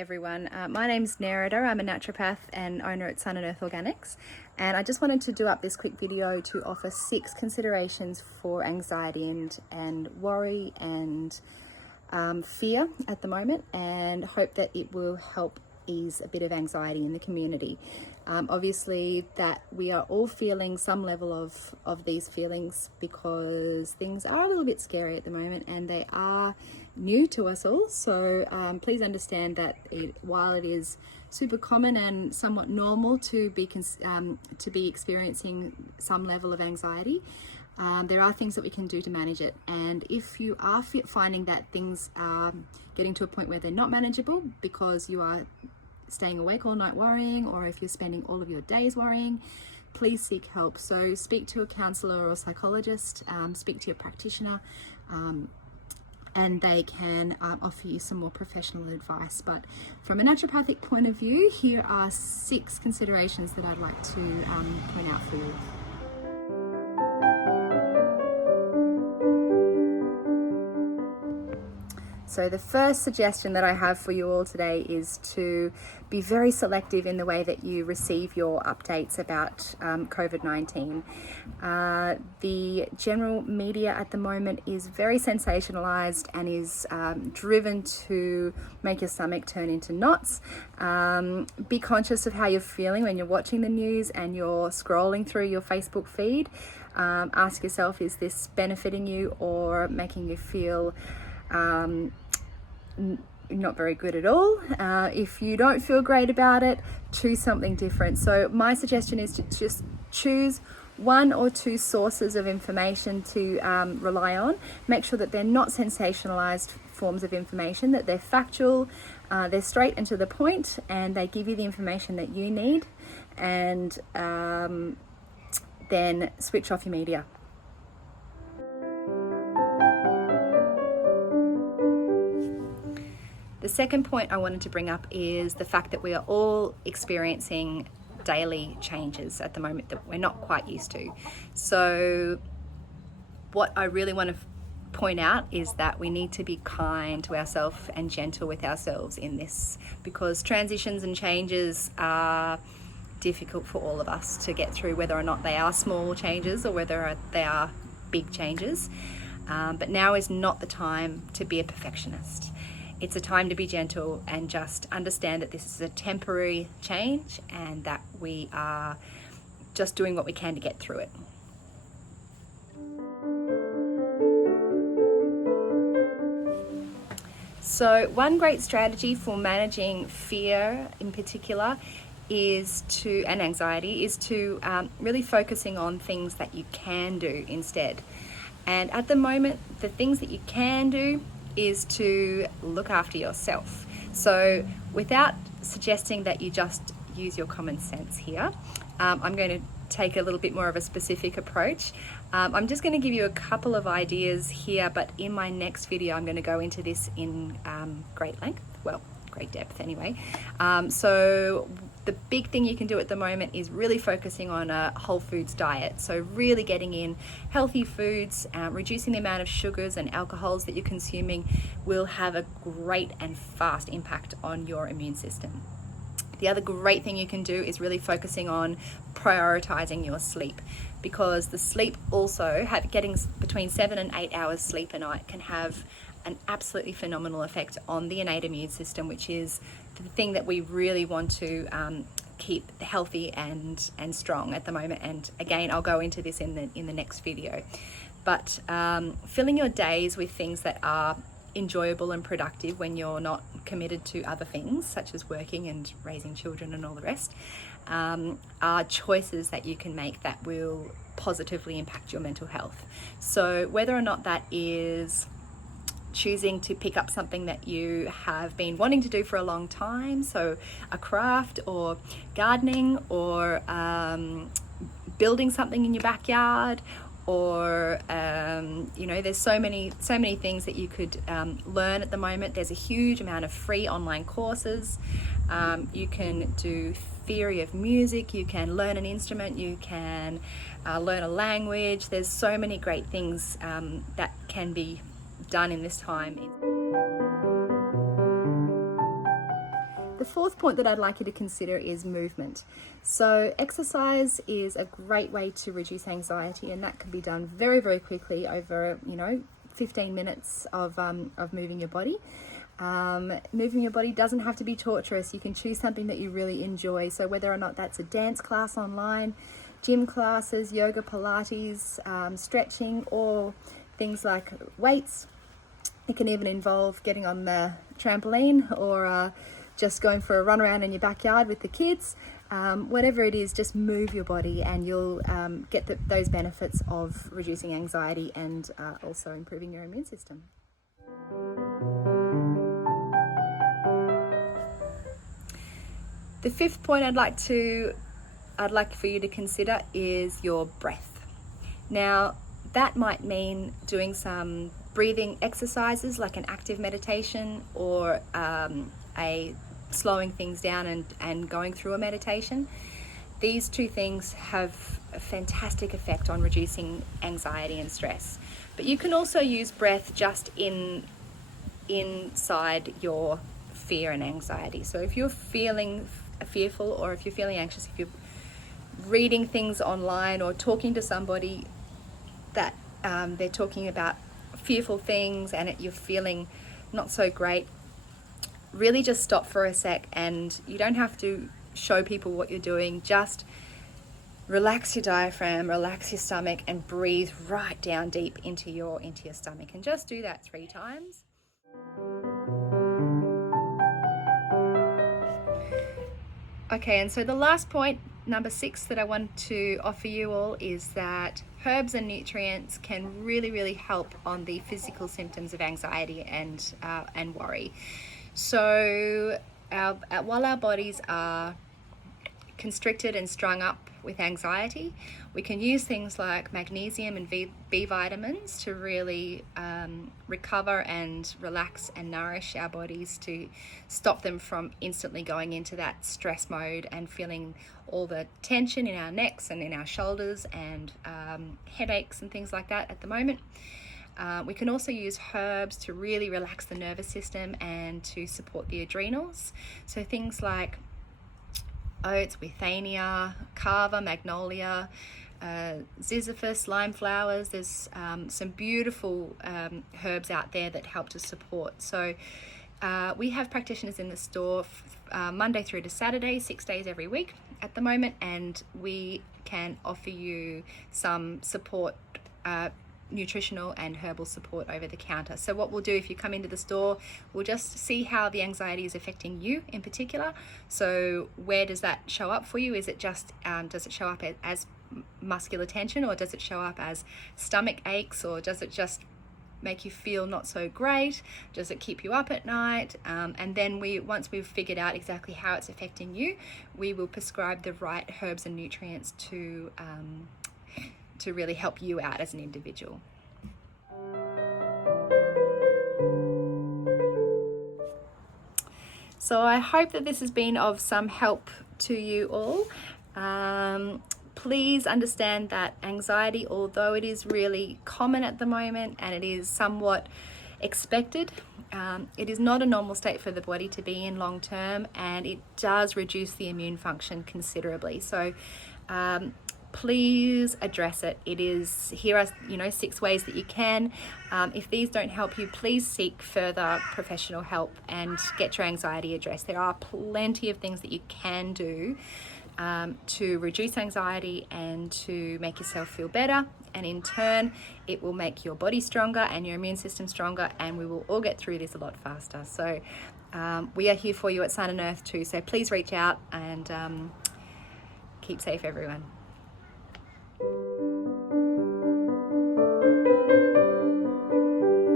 everyone. My name's Nereda. I'm a naturopath and owner at Sun and Earth Organics, and I just wanted to do up this quick video to offer 6 considerations for anxiety and worry and fear at the moment, and hope that it will help ease a bit of anxiety in the community. Obviously that we are all feeling some level of these feelings because things are a little bit scary at the moment and they are new to us all. So please understand that while it is super common and somewhat normal to be experiencing some level of anxiety, there are things that we can do to manage it. And if you are finding that things are getting to a point where they're not manageable because you are staying awake all night worrying, or if you're spending all of your days worrying, please seek help. So speak to a counselor or psychologist, speak to your practitioner, and they can offer you some more professional advice. But from a naturopathic point of view, here are 6 considerations that I'd like to point out for you. So the first suggestion that I have for you all today is to be very selective in the way that you receive your updates about COVID-19. The general media at the moment is very sensationalized and is driven to make your stomach turn into knots. Be conscious of how you're feeling when you're watching the news and you're scrolling through your Facebook feed. Ask yourself, is this benefiting you or making you feel not very good at all? If you don't feel great about it, choose something different. So my suggestion is to just choose 1 or 2 sources of information to rely on. Make sure that they're not sensationalized forms of information, that they're factual, they're straight and to the point, and they give you the information that you need. And then switch off your media. The second point I wanted to bring up is the fact that we are all experiencing daily changes at the moment that we're not quite used to. So what I really want to point out is that we need to be kind to ourselves and gentle with ourselves in this, because transitions and changes are difficult for all of us to get through, whether or not they are small changes or whether they are big changes. But now is not the time to be a perfectionist. It's a time to be gentle and just understand that this is a temporary change and that we are just doing what we can to get through it. So one great strategy for managing fear in particular and anxiety is to really focusing on things that you can do instead. And at the moment, the things that you can do is to look after yourself. So without suggesting that you just use your common sense here, I'm going to take a little bit more of a specific approach. I'm just going to give you a couple of ideas here, but in my next video I'm going to go into this in great depth anyway. So the big thing you can do at the moment is really focusing on a whole foods diet. So really getting in healthy foods, reducing the amount of sugars and alcohols that you're consuming will have a great and fast impact on your immune system. The other great thing you can do is really focusing on prioritizing your sleep, because the sleep also, getting between 7 and 8 hours sleep a night can have an absolutely phenomenal effect on the innate immune system, which is the thing that we really want to keep healthy and strong at the moment. And again, I'll go into this in the next video. But filling your days with things that are enjoyable and productive when you're not committed to other things such as working and raising children and all the rest are choices that you can make that will positively impact your mental health. So whether or not that is choosing to pick up something that you have been wanting to do for a long time, so a craft or gardening or building something in your backyard, or there's so many things that you could learn at the moment. There's a huge amount of free online courses. You can do theory of music, you can learn an instrument, you can learn a language. There's so many great things that can be done in this time. The fourth point that I'd like you to consider is movement. So exercise is a great way to reduce anxiety, and that can be done very, very quickly over, 15 minutes of moving your body. Moving your body doesn't have to be torturous. You can choose something that you really enjoy. So whether or not that's a dance class online, gym classes, yoga, Pilates, stretching, or things like weights. It can even involve getting on the trampoline or just going for a run around in your backyard with the kids. Whatever it is, just move your body and you'll get those benefits of reducing anxiety and also improving your immune system. The fifth point I'd like for you to consider is your breath. Now, that might mean doing some breathing exercises like an active meditation or a slowing things down and going through a meditation. These two things have a fantastic effect on reducing anxiety and stress. But you can also use breath just inside your fear and anxiety. So if you're feeling fearful or if you're feeling anxious, if you're reading things online or talking to somebody that they're talking about fearful things and you're feeling not so great, really just stop for a sec, and you don't have to show people what you're doing. Just relax your diaphragm, relax your stomach, and breathe right down deep into your stomach, and just do that 3 times. Okay, and so the last point, number 6, that I want to offer you all is that herbs and nutrients can really, really help on the physical symptoms of anxiety and worry. So while our bodies are constricted and strung up with anxiety, we can use things like magnesium and B vitamins to really recover and relax and nourish our bodies, to stop them from instantly going into that stress mode and feeling all the tension in our necks and in our shoulders and headaches and things like that at the moment. We can also use herbs to really relax the nervous system and to support the adrenals. So things like oats, withania, kava, magnolia, ziziphus, lime flowers. There's some beautiful herbs out there that help to support. So we have practitioners in the store Monday through to Saturday, 6 days every week at the moment, and we can offer you some support, nutritional and herbal support over the counter. So what we'll do, if you come into the store, we'll just see how the anxiety is affecting you in particular. So where does that show up for you? Is it just does it show up as muscular tension, or does it show up as stomach aches, or does it just make you feel not so great? Does it keep you up at night? And then once we've figured out exactly how it's affecting you, we will prescribe the right herbs and nutrients to really help you out as an individual. So I hope that this has been of some help to you all. Please understand that anxiety, although it is really common at the moment and it is somewhat expected, it is not a normal state for the body to be in long term, and it does reduce the immune function considerably. So please address it. Here are 6 ways that you can. If these don't help you, please seek further professional help and get your anxiety addressed. There are plenty of things that you can do to reduce anxiety and to make yourself feel better, and in turn it will make your body stronger and your immune system stronger, and we will all get through this a lot faster. So we are here for you at Sun and Earth too, so please reach out and keep safe, everyone.